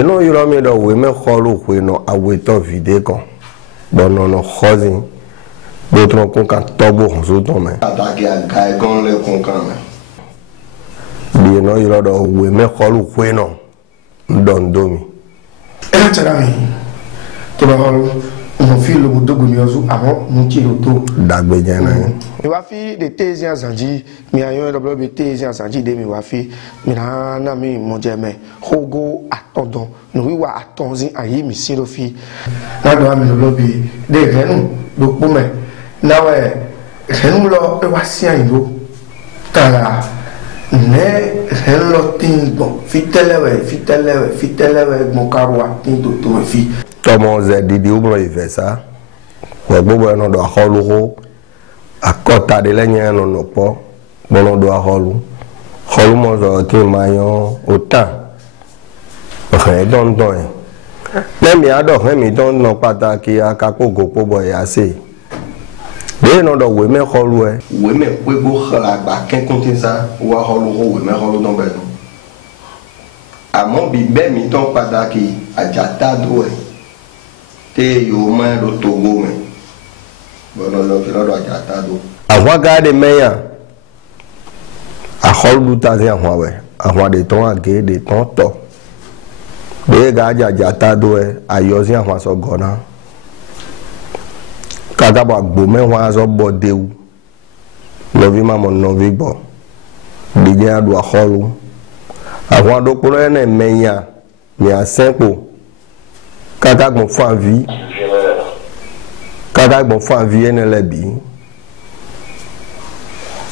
Et non, il a mis dans le même rôle où il a été vidé quand. Bon, non, non, choisi. D'autres qu'on quand tobo on se tombe. Attaquer à gaïgon le concan. Bien non, il a dans le même rôle où il non. Don domi. Et là, tu as mis. Tu vas voir. Mon fils le bout de Goumiouzou avant mon kilo d'eau. D'agbédiana. Mi wafi de tezi anzanji mi ayon double de tezi anzanji de mi wafi mi na mi monjeme hogo atondon no wi wa atonzi ayi mi sirofi na do mi lobi de renu do pume na we renu lo e wa si ayo tara ne renu lo tingo fitelewe mon karwa tinto to fi Comment c'est Didi ou il fait ça? Ouais, bon, on doit holou. À côté de l'année, on n'a pas. Bon, on doit holou. Holou, moi, j'ai un maillon autant. Rien dans temps. Même il y a d'autres, même ils n'ont pas d'attaqué à Kakoko pour boire assez. Mais on doit oui, mais holou. Oui, mais oui, pour la baquette contre ça, ou à holou, oui, mais holou dans le à mon bibé, ils n'ont pas d'attaqué à Jatadoué. Te yo main do Togo mais bon lo kilo do ajata do àwọn garde meya a holu tazi àwọn we àwọn de ton age de ton to be ga ajata do e ayozi àwọn so gona kaga ba gbo me wọn so bode u lo vi ma mo no vi bo bi ja do holu àwọn do poro ene meya mi asempo Kaka bon fond vie, kaka bon fond vie en lebi,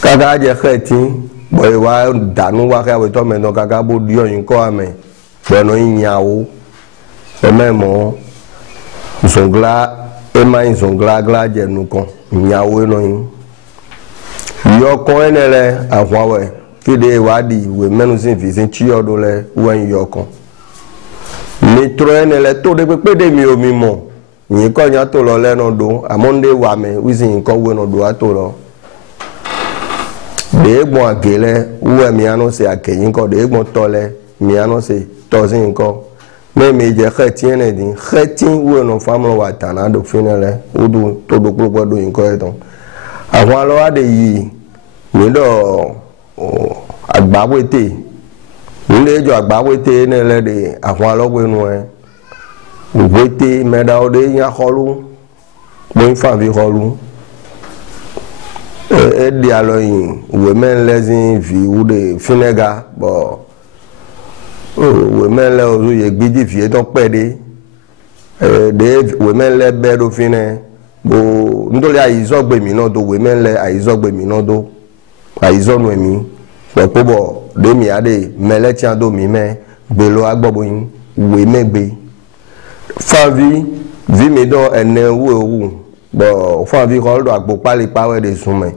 kaka je kheti, boy wa danu wa ka we to me no kaka bo dio yin ko ame, bo no nyawo, e memo, zongla e ma zongla gla je nu kon, nyawo no yin. Yo kon enele ahwa we, fi de wa di we menu sin fi sin chi odo le wen yo kon. Mais trop elle tout de peu de mi o mi mo ni ko nya to lo le no do amonde wa me wizi nko we no do ato lo de gbon agele wo mi anu se akeyin ko de gbon to le mi anu se to sin nko me mi je khetien e din khetien wo no famlo wa tana do finele udu to do gbo do nko e ton àwọn lo ade yi mi do agbawete Ile jo agbawete ne le de àwọn alogwe nu e wete meda o de yan kholu bo fa vi kholu e di aloyin we men lezin vi u de finega bo we men le ozu ye gbiji fi to pede de we men le be do fine bo ndole aizogbe mi no do we men le aizogbe mi no do aizonu emi pe bo de mi ade mele ti ando mi me gbelo agbobo yin we megbe favi vi mi do ene wu owu bo favi ko do agbo pali pawe de sunme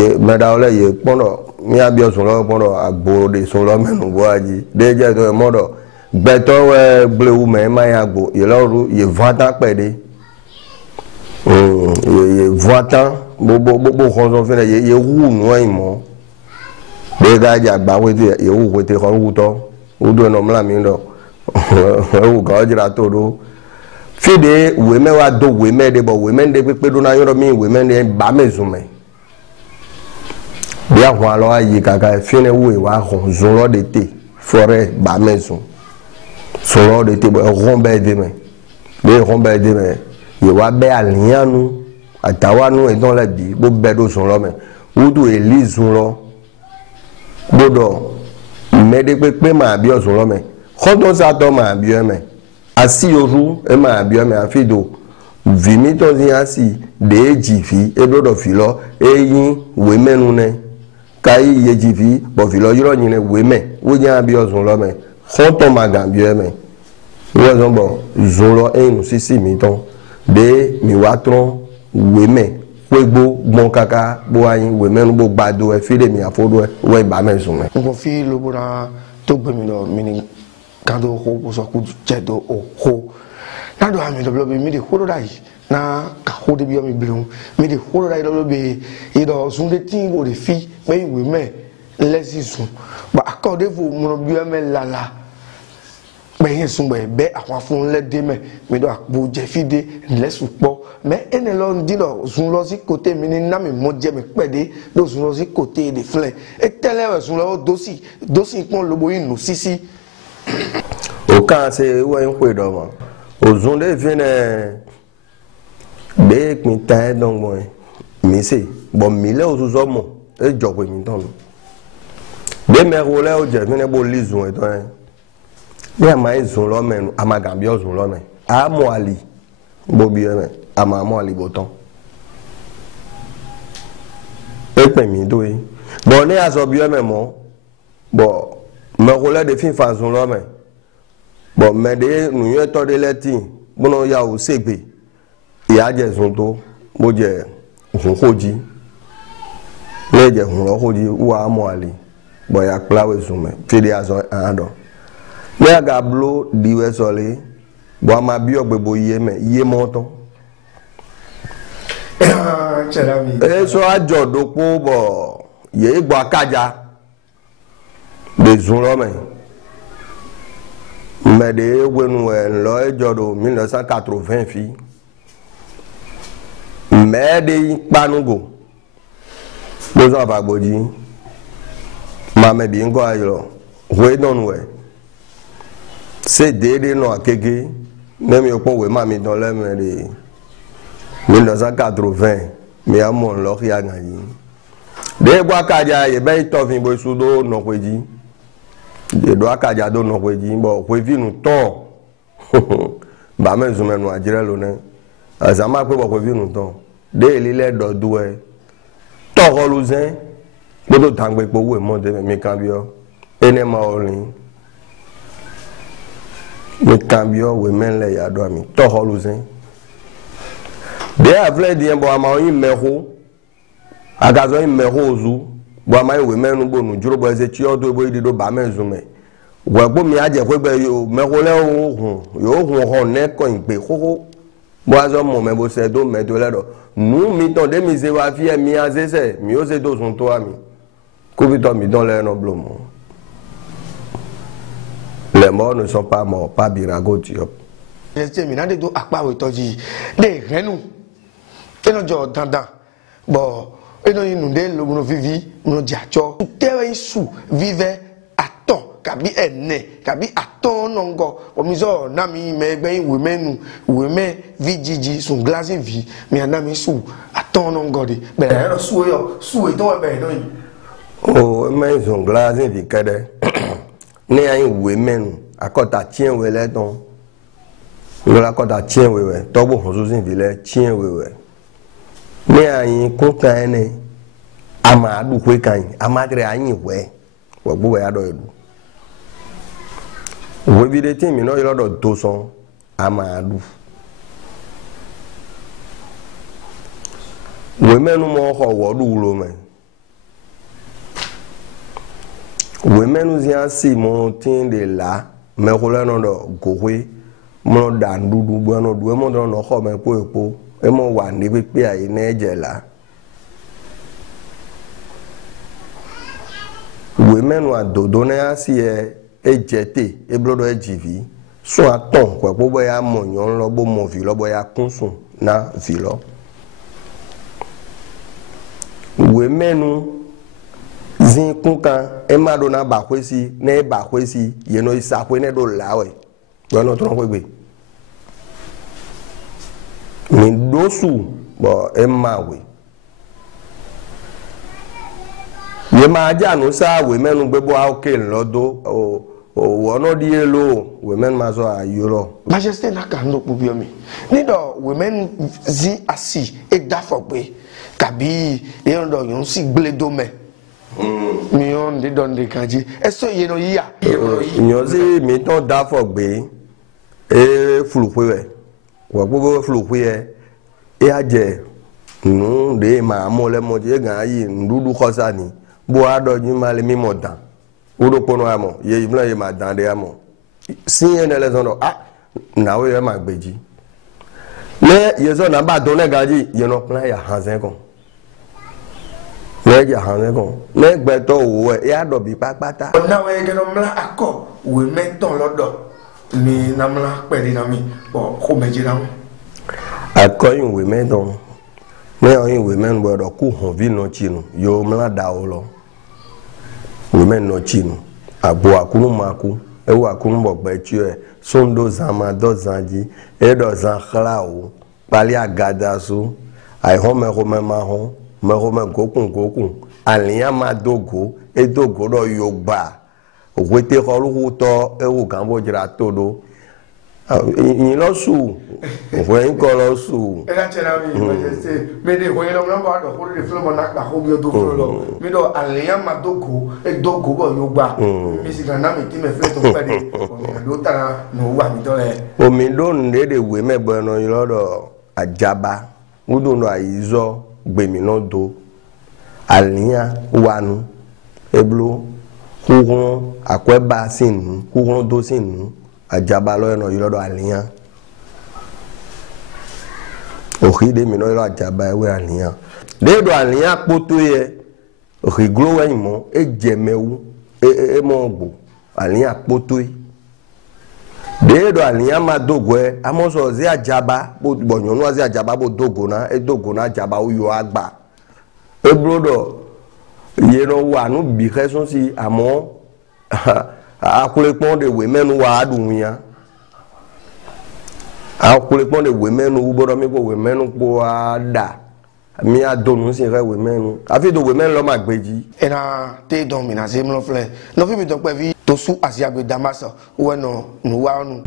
ye meda ole ye pondo mi abi osun lo pondo agbo de sun lo menu bo aji de je to modo gbeto we gbewu me ma ya agbo ye loru ye 20 ans pede ye 20 ans bo khonzo fene ye wu nu imo de ga ja gba we ye wu we te khon wu to u do no mla mi do wu ga jira to do fide we me wa do we me de bo we me de pe do na yoro mi we me de ba mezume bi àwọn alo ayi kaka fine we wa khon zo lo de te forêt ba mezun so lo de te bo rombe de me be rombe de me ye wa be alianu atawanu e don la bi bo be do so lo me u do elise lo bodo mede pe ma bi osun lo me khoto sa to ma bi me asi oru e ma bi me afido vimi to zin asi de jifi e bodo filo eyin we menu ne kai ye jifi bo filo yiro yin we me wo jan bi osun lo me khoto ma gan bi me wo zon bo zoro enu sisi mi ton de mi wa tron we me Wegbo bon kaka bo ayin we menu bo gbado e file mi afodo e we ba mesun me Ngo fi lo bora to gbe mi lo mi ni kando ko bo so ku jedo o ko na do ami lo mi de ko do dai na ka ko de bi o mi bilun mi de ko do dai lo be e do sun de tin go de fi me we me lesi sun ba accorde fu mo bi o me lala bẹ́ẹ̀ sùn bẹ́ẹ̀ àwọn afúnlẹ́dẹ́ mi dọ̀ àpò jẹ́fídé lẹ́sùn pọ̀ mẹ́ ẹni lọ ń dín lọ sùn lọ sí côté mi ní námi mọ́ jẹ́ mi pẹ̀dé lọ sùn lọ sí côté èdè fúnlẹ̀ ẹ tẹ́lẹ̀ rẹ̀ sùn lọ dọ́sì pọ́n lobo yìí nù sísí. O kan se wo en kwe do mo. O zon de vene be mi tan don mo. Mi se bo mi le o zo mo e jo pe mi ton. Be me ro le o je vene bo li zon e ton. Be ma e zon lo men amaga bi o zon lo men. A mo ali bo bi e men ama mo ali bo ton. E pe mi do yi. Bo ne aso bi e men mo. Bo me ro le de fin fa zon lo men. Bon, mais de nous y est de l'été, bon, y a au CB, il y a des zonto, bon, j'ai un rodji, mais j'ai un rodji ou à moi ali, bon, y a clavé sur moi, puis des azons un don. Mais à gablo, diwe solé, bon, ma bio bebo yé, mais yé monton. Et so a jodo ko bon, yé bois kaja, des zonlo mais. Mais de l'œil de 1980 filles. Mais de Panugo. Nous avons pas dit. Maman bien quoi alors. Oui non ouais. C'est des noms à kéké. Même yo pas ouais maman dans les de 1980. Mais à mon l'or y a gagné. Des bois kaja et ben tofin boy sudo non quoi dit. De doa kaja do no kweji bo kwevi nu ton ba me zume nu ajire lo ne azama pe bo kwevi nu ton de lile do duwe to holuzin bodo tangbe po we mo de mi cambio ene ma olin mi cambio we men le ya do mi to holuzin de avle di bo ama yin meho agazo yin meho zu bo ama we menu bonu juro bo eze chi odo bo idido ba menzume we bo mi aje ko gbe yo mehole ohun yo ohun ho ne ko igbe koko bo azo mo me bo se do me do le do nu mi ton de mi se wa fi mi azese mi o se do sun to ami ko bi to mi don le no blomo les morts ne sont pas morts pas birago tiop je mi na de do apa we toji de renu eno jo dandan bo eno inu de lo no vivi no jacho tewe isu vive aton kabi ene kabi aton nongo omizo na mi me gbe we me vijiji sun glace vi mi na mi su aton nongo de be ro su e don be no yi o me sun glace vi kede ne ayin we menu akota tien we le don lo akota tien we to bo hon so sin vi le tien we ní àyìn kún kan ẹni a máa dùn kan a máa tẹ̀lé àyìn wẹ̀ gbogbo wẹ̀ adọ̀ ẹ̀dù òwe bí de tí mi náà yọ lọ́dọ̀ tó sàn a máa dùn òwe mẹ́nu mọ́ ọkọ̀ wọ́ọ́dù wúlò mẹ́ òwe mẹ́nu sí à sí mọ́ tí ń de là mẹ́kọ́ lẹ́nu dọ̀ gòwe mọ́ dà dúdú gbọ́nà dùn ẹ́ mọ́ dọ̀ ọkọ̀ mẹ́ kó èpo. Emo wa ni pepe ayi neje la we menu adodo na asi ejete eblodo ejivi so aton kwa bo ya monyon lo bo mo vi lo bo ya kunsun na vi lo we menu zin kunkan e ma do na ba kwesi na e ba kwesi ye no isa kwe ne do lawe we no tron kwegbe mi dosu bo emawe ye ma janu sa we menu gbebo a oke lodo o wono di elo we men ma so ayoro majesté na kan no po biomi ni do we men zi asi e da fogbe kabi e on do yon si gledo me mi on de don de kaji e so ye no ya yon si mi ton da fogbe e fulupe we wa gbogbo fulupe e aje nu de ma mo le mo je gan yi ndudu khosa ni bo adoju ma le mi mo dan odo pono amo ye ibla ye ma dan de amo si ene le zono na we ma gbeji le ye zo na ba don le gaji ye no plan ya hanzen kon le ya hanzen kon le gbe to wo e ado bi papata na we ge no mla akọ we meton lodo mi namla pedi na mi bo ko meji na mo akọyin we mẹ́dọ̀ me oyin we men bo do ku hon vi no chinu yo mla da o lo we men no chinu abo akunu maku ewu akunu bo gbe chi e sondo zama do zanji e do zan khlao pali agada so ai home ma hon me gokun aliyan ma dogo e dogo do yo gba òwété kọlùkù tọ ewu kan bó jira tó do yìnyín lọ sùn òfò yín kọ lọ sùn. ẹ ká tẹ̀lé mi ìgbésẹ̀ ṣe mi ní ìwé lọ́mọ náà bá dọ̀ kó lè fúlọ́mọ náà gbà kó bí o tó fúlọ́ lọ mi dọ̀ àlèyàn máa dógò ẹ dógò bọ̀ yóò gbà mi sì kàn náà mi tí mi fẹ́ tó pẹ́ de òmìnira ló tara ní owó àmì tọ́lẹ̀. omi lónìí lédè wé mẹ́bọ̀ ẹ̀nà yìí lọ́dọ̀ àjàbá wúdò náà àyíṣọ́ gbèmí náà do àlèyàn wanu eblo kuhun akweba sinu kuhun do sinu ajaba lo eno yilodo aliyan ohide mi no yilo ajaba ewe aliyan de do aliyan poto ye ohiglo wen mo ejemewu mo gbo aliyan poto yi de do aliyan ma dogo e amoso zi ajaba bo gbonyonu zi ajaba bo dogo na ajaba uyo agba ebrodo yero wa nu bi kẹsùn sí àmọ́ akulepọn de we mẹ́nu wa adùn ya akulepọn de we mẹ́nu gbọ́dọ̀ mi ko we mẹ́nu po ada mi adonu si re we mẹ́nu afi do we mẹ́nu lo ma gbeji ena te don mi na se mlo fle no fi mi to pe vi to su asiagbe damasa we no nu wa nu